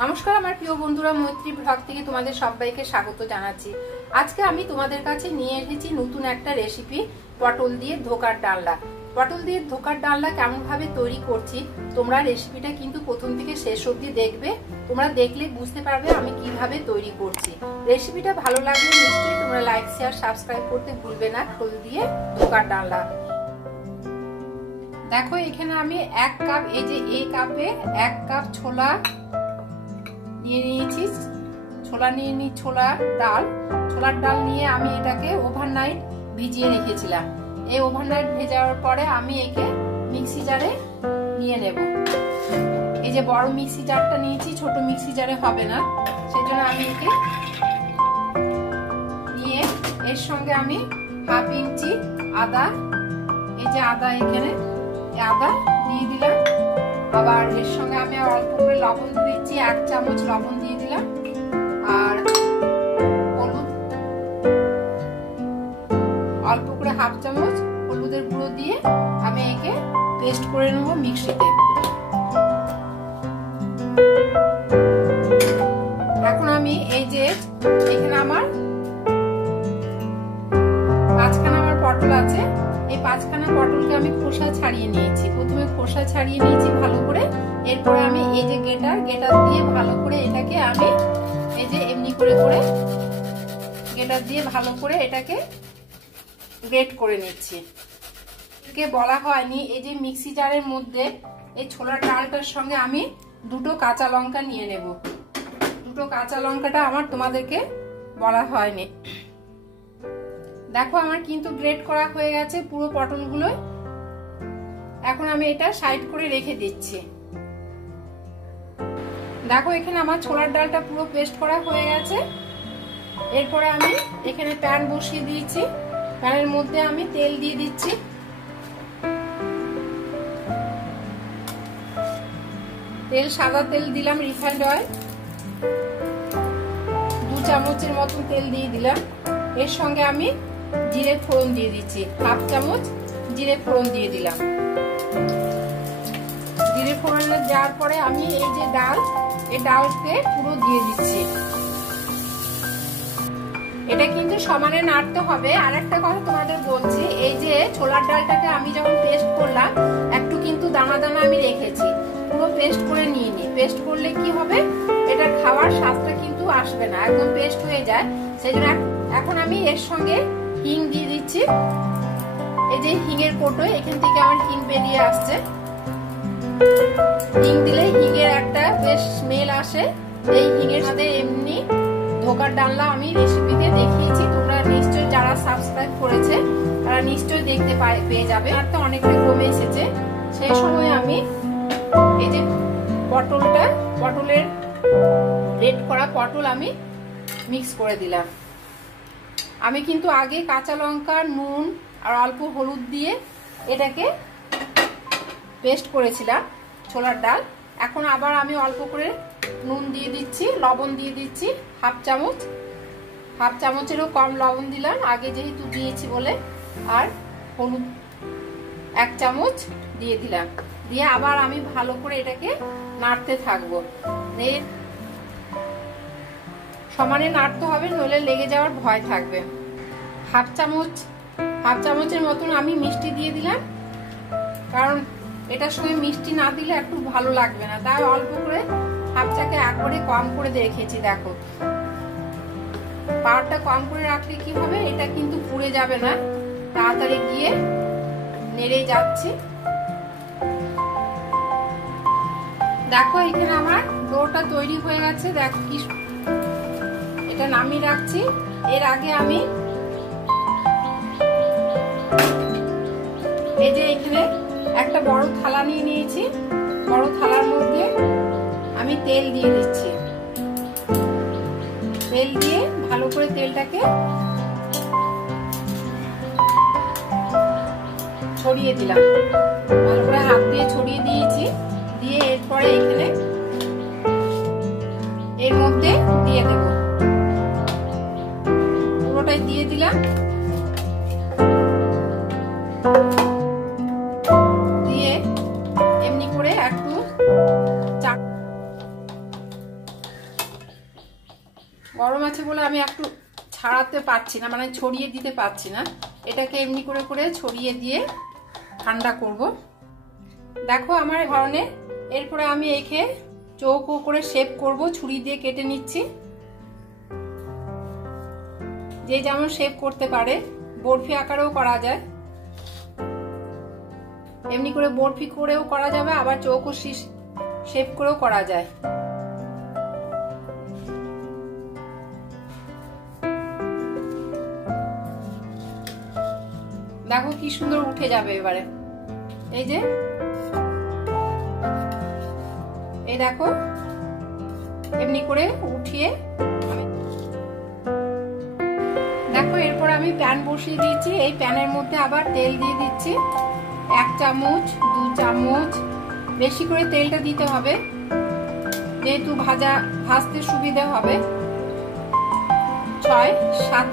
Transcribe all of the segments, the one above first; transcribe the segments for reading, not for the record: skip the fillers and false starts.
নমস্কার আমার প্রিয় বন্ধুরা, মৈত্রী ব্লগ থেকে তোমাদের সবাইকে স্বাগত জানাচ্ছি। আজকে আমি তোমাদের কাছে নিয়ে এসেছি নতুন একটা রেসিপি, পটল দিয়ে ধোকার ডালনা। পটল দিয়ে ধোকার ডালনা কেমন ভাবে তৈরি করছি তোমরা রেসিপিটা কিন্তু প্রথম থেকে শেষ অবধি দেখবে। তোমরা দেখলে বুঝতে পারবে আমি কিভাবে তৈরি করছি। রেসিপিটা ভালো লাগলে নিশ্চয়ই তোমরা লাইক শেয়ার সাবস্ক্রাইব করতে ভুলবে না। পটল দিয়ে ধোকার ডালনা। দেখো এখানে আমি 1 কাপ, এই যে এই কাপে 1 কাপ ছোলা নিয়ে নিয়েছি। ছোলার ডাল নিয়ে আমি এটাকে ওভারনাইট ভিজিয়ে রেখেছিলাম। এই ওভারনাইট ভেজানোর পরে আমি একে মিক্সি জারে নিয়ে নেব। এই যে বড় মিক্সি জারটা নিয়েছি, ছোট মিক্সি জারে হবে না, সেজন্য আমি একে নিয়ে এর সঙ্গে আমি 1/2 ইঞ্চি আদা, এই যে আদা, এখানে আদা দিয়ে দিলাম। আবার এর সঙ্গে আমি অল্প করে লবণ দিচ্ছি, 1 চামচ লবণ দিয়ে দিলাম। আর হলুদ অল্প করে 1/2 চামচ হলুদের গুঁড়ো দিয়ে আমি একে পেস্ট করে নেব মিক্সিতে। এখন আমি এই যে এখানে আমার 5খানা আমার পটল আছে, এই 5খানা পটলকে আমি খোসা ছাড়িয়ে নিয়েছি। প্রথমে খোসা ছাড়িয়ে নিয়েছি ভালো করে, এরপরে আমি এই যে গেটার দিয়ে ভালো করে এটাকে আমি এই যে এমনি করে গেটার দিয়ে ভালো করে এটাকে গ্রেট করে নিচ্ছি। একে বলা হয়নি, এই যে মিক্সি জারের মধ্যে এই ছোলার ডালটার সঙ্গে আমি 2টো কাঁচা লঙ্কা নিয়ে নেব। 2টো কাঁচা লঙ্কাটা আমার তোমাদেরকে বলা হয়নি। দেখো আমার কিন্তু গ্রেট করা হয়ে গেছে পুরো পটলগুলো। এখন আমি এটা সাইড করে রেখে দিচ্ছি। দেখো এখানে আমার ছোলার ডালটা পুরো পেস্ট করা হয়ে গেছে। এরপরে আমি এখানে প্যান বসিয়ে দিয়েছি, প্যানের মধ্যে আমি তেল দিয়ে দিচ্ছি। সাদা তেল দিলাম, রিফাইন্ড অয়েল 2 চামচের মতন তেল দিয়ে দিলাম। এর সঙ্গে আমি জিরে ফোড়ন দিয়ে দিচ্ছি, 1/2 চামচ জিরে ফোড়ন দিয়ে দিলাম। জিরে ফোড়ন দেওয়ার পরে আমি এই যে এই ডালকে পুরো দিয়ে দিচ্ছি। এটা কিন্তু সমানে নাড়তে হবে। আর একটা কথা তোমাদের বলছি, এই যে ছোলার ডালটাকে আমি যখন পেস্ট করলাম একটু কিন্তু দানা দানা আমি রেখেছি, পুরো পেস্ট করে নিইনি। পেস্ট করলে কি হবে, এটা খাওয়ার স্বাদটা কিন্তু আসবে না, একদম পেস্ট হয়ে যায়। সেই জন্য এখন আমি এর সঙ্গে হিং দিয়ে দিচ্ছি। এই যে হিঙের কোটো, এখান থেকে আমার হিং বেরিয়ে আসছে। হিং দিলে হিঙের একটা বেশ স্মেল আসে। এই হিঙের সাথে এমনি ধোকার ডালনা আমি রেসিপিতে দেখিয়েছি, তোমরা নিশ্চয়ই যারা সাবস্ক্রাইব করেছে তারা নিশ্চয়ই দেখতে পেয়ে যাবে। আর তো অনেকটা কমে এসেছে। সেই সময় আমি এই যে পটলের রেড করা পটল আমি মিক্স করে দিলাম। আমি কিন্তু আগে কাঁচা লঙ্কা, নুন আর অল্প হলুদ দিয়ে এটাকে পেস্ট করেছিলাম ছোলার ডাল। এখন আবার আমি অল্প করে নুন দিয়ে দিচ্ছি, লবণ দিয়ে দিচ্ছি 1/2 চামচ, 1/2 চামচেরও কম লবণ দিলাম আগে যেহেতু দিয়েছি বলে। আর হলুদ 1 চামচ দিয়ে দিলাম। দিয়ে আবার আমি ভালো করে এটাকে নাড়তে থাকবো। সমানে নাড়তে হবে, নইলে লেগে যাওয়ার ভয় থাকবে। 1/2 চামচের মতন আমি মিষ্টি দিয়ে দিলাম, কারণ এটার সঙ্গে মিষ্টি না দিলে একটু ভালো লাগবে না, তাই অল্প করে 1/2 চাকে একবারে কম করে রেখেছি। দেখো পাওয়ারটা কম করে রাখলে কি হবে, এটা কিন্তু পুড়ে যাবে না, তাড়াতাড়ি গিয়ে নেড়ে যাচ্ছি। দেখো এখানে আমার ডোটা তৈরি হয়ে গেছে। দেখো কি, এটা নামিয়ে রাখছি। এর আগে আমি এই যে এখানে একটা বড় থালা নিয়ে নিয়েছি। বড় থালার মধ্যে আমি তেল দিয়ে দিচ্ছি। তেল দিয়ে ভালো করে তেলটাকে ছড়িয়ে দিলাম, ভালো করে হাত দিয়ে ছড়িয়ে দিয়েছি। দিয়ে এরপরে এখানে এর মধ্যে দিয়ে দেব, পুরোটাই দিয়ে দিলাম। দিয়ে এমনি করে একটু গরম আছে বলে আমি একটু ছাড়াতে পারছি না, মানে ছড়িয়ে দিতে পারছি না। এটাকে এমনি করে করে ছড়িয়ে দিয়ে ঠান্ডা করব। দেখো আমার ধরনের। এরপরে আমি একে চৌকো করে শেপ করব, ছুরি দিয়ে কেটে নিচ্ছি। যে যেমন শেপ করতে পারে, বরফি আকারেও করা যায়, এমনি করে বরফি করেও করা যাবে, আবার চৌকো শেপ করেও করা যায়। দেখো কি সুন্দর উঠে যাবে এবারে। এই যে এই দেখো এমনি করে উঠিয়ে দেখো। এরপর আমি প্যান বসিয়ে দিয়েছি। এই প্যানের মধ্যে আবার তেল দিয়ে দিচ্ছি 1 চামচ 2 চামচ। বেশি করে তেলটা দিতে হবে, যেহেতু ভাজতে সুবিধা হবে। 6-7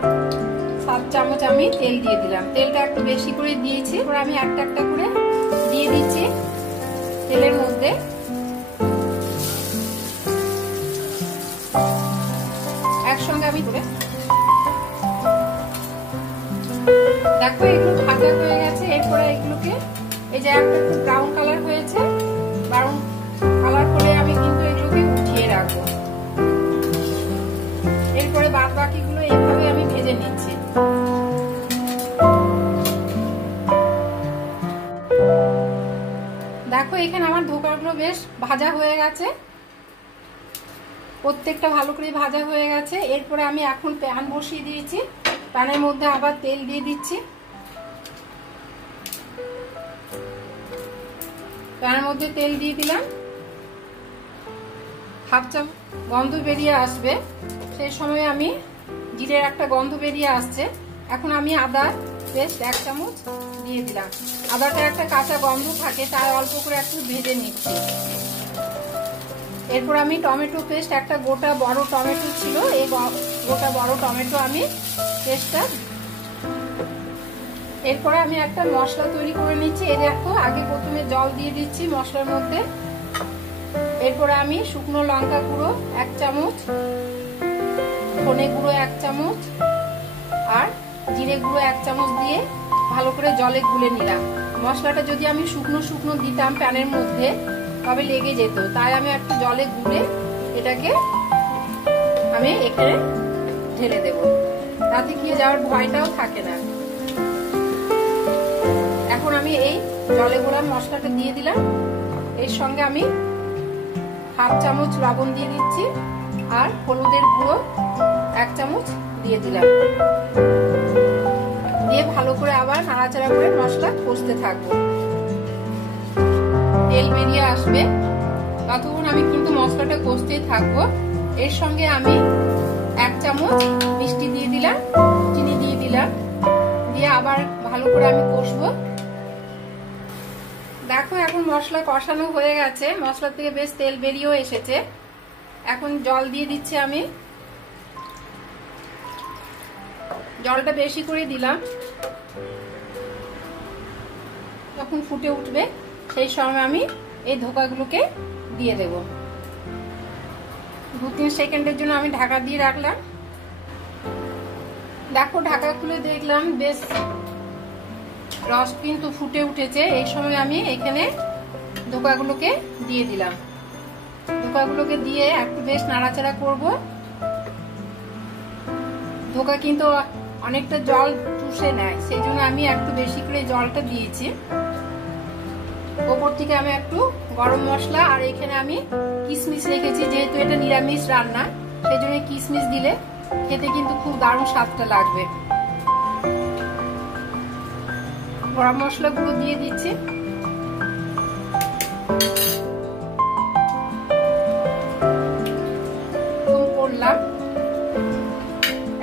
চামচ আমি তেল দিয়ে দিলাম। তেলটা একটু বেশি করে দিয়েছি। এরপর আমি একটা একটা করে দিয়ে দিচ্ছি তেলের মধ্যে। একসঙ্গে আমি করে দেখো এগুলো ভাজা হয়ে গেছে। এরপরে এগুলোকে এই যে একটা একটু ব্রাউন কালার হয়েছে, ব্রাউন কালার করে আমি কিন্তু এগুলোকে উঠিয়ে রাখবো। এরপরে বাদ বাকিগুলো এইভাবে আমি ভেজে নিচ্ছি। দেখো এখানে আমার ধোকাগুলো বেশ ভাজা হয়ে গেছে, প্রত্যেকটা ভালো করে ভাজা হয়ে গেছে। এরপরে আমি এখন প্যান বসিয়ে দিয়েছি। প্যানের মধ্যে আবার তেল দিয়ে দিচ্ছি। প্যানের মধ্যে তেল দিয়ে দিলাম। হাফ চামচ গন্ধ বেরিয়ে আসবে, সেই সময় আমি জিরের একটা গন্ধ বেরিয়ে আসছে। এখন আমি আদা পেস্ট 1 চামচ দিয়ে দিলাম। আদাটা একটা কাঁচা গন্ধ থাকে, তাই অল্প করে একটু ভেজে নিচ্ছি। এরপর আমি টমেটো পেস্ট, একটা গোটা বড় টমেটো ছিল, এই গোটা বড় টমেটো আমি পেস্টটা। এরপরে আমি একটা মশলা তৈরি করে নিচ্ছি। এই দেখো আগে প্রথমে জল দিয়ে দিচ্ছি মশলার মধ্যে। এরপরে আমি শুকনো লঙ্কা গুঁড়ো 1 চামচ, ধনে গুঁড়ো 1 চামচ আর জিরে গুঁড়ো 1 চামচ দিয়ে ভালো করে জলে গুলে নিলাম। মশলাটা যদি আমি শুকনো শুকনো দিতাম প্যানের মধ্যে তবে লেগে যেত, তাই আমি একটু জলে গুলে এটাকে আমি এখানে ঢেলে দেব, তাতে কি যাওয়ার ভয়টাও থাকে না। এখন আমি এই জলে গোলা মশলাটা দিয়ে দিলাম। এর সঙ্গে আমি হাফ চামচ লবণ দিয়ে দিচ্ছি আর হলুদের গুঁড়ো 1 চামচ দিয়ে দিলাম। দিয়ে ভালো করে আবার নাড়াচাড়া করে মশলা কষতে থাকবো। তেল বেরিয়ে আসবে, ততক্ষণ আমি কিন্তু মশলাটা কষতেই থাকবো। এর সঙ্গে আমি 1 চামচ মিষ্টি দিয়ে দিলাম, চিনি দিয়ে দিলাম, দিয়ে আবার ভালো করে আমি কষবো। দেখো এখন মশলা কষানো হয়ে গেছে, মশলা থেকে বেশ তেল বেরিয়েও এসেছে। এখন জল দিয়ে দিচ্ছি আমি। জলটা বেশি করে দিলাম, যখন ফুটে উঠবে সেই সময় আমি এই ধোকাগুলোকে দিয়ে দেব। 2-3 সেকেন্ডের জন্য আমি ঢাকা দিয়ে রাখলাম। দেখো ঢাকা খুলে দেখলাম বেশ রস কিন্তু ফুটে উঠেছে। এই সময় আমি এখানে ধোকাগুলোকে দিয়ে দিলাম। ধোকাগুলোকে দিয়ে একটু বেশ নাড়াচাড়া করব। ধোকা কিন্তু অনেকটা জল চুষে নেয়, সেই জন্য আমি একটু বেশি করে জলটা দিয়েছি। ওপর থেকে আমি একটু গরম মশলা আর এখানে আমি কিশমিশ রেখেছি, যেহেতু এটা নিরামিষ রান্না সেই জন্য কিশমিশ দিলে খেতে কিন্তু খুব দারুণ স্বাদটা লাগবে। গরম মশলা গুলো দিয়ে দিচ্ছি। করলাম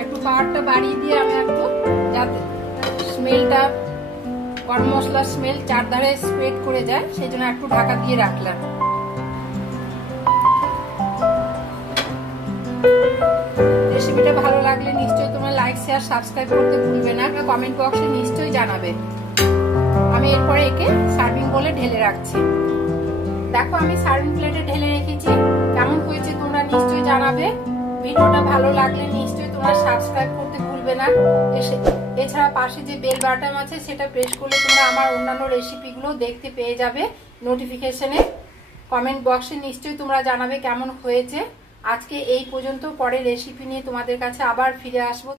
একটু পাওয়ারটা বাড়িয়ে দিয়ে আমি একটু যাতে স্মেলটা, গরম মশলার স্মেল চারধারে স্প্রেড করে যায়, সেই জন্য একটু ঢাকা দিয়ে রাখলাম। রেসিপিটা ভালো লাগলে নিশ্চয়ই তোমরা লাইক শেয়ার সাবস্ক্রাইব করতে ভুলবে না, কমেন্ট বক্সে নিশ্চয়ই জানাবে। আমি এরপরে একে সার্ভিং বলে ঢেলে রাখছি। দেখো আমি সার্ভিং প্লেটে ঢেলে রেখেছি। কেমন হয়েছে তোমরা নিশ্চয়ই জানাবে। ভিডিওটা ভালো লাগলে লাগলে নিশ্চয়ই তোমরা সাবস্ক্রাইব করতে ভুলবে না। এছাড়া পাশে যে বেল বাটন আছে সেটা প্রেস করলে তোমরা আমার অন্যান্য রেসিপিগুলো দেখতে পেয়ে যাবে নোটিফিকেশনে। কমেন্ট বক্সে নিশ্চয়ই তোমরা জানাবে কেমন হয়েছে। আজকে এই পর্যন্ত, পরে রেসিপি নিয়ে তোমাদের কাছে আবার ফিরে আসবো।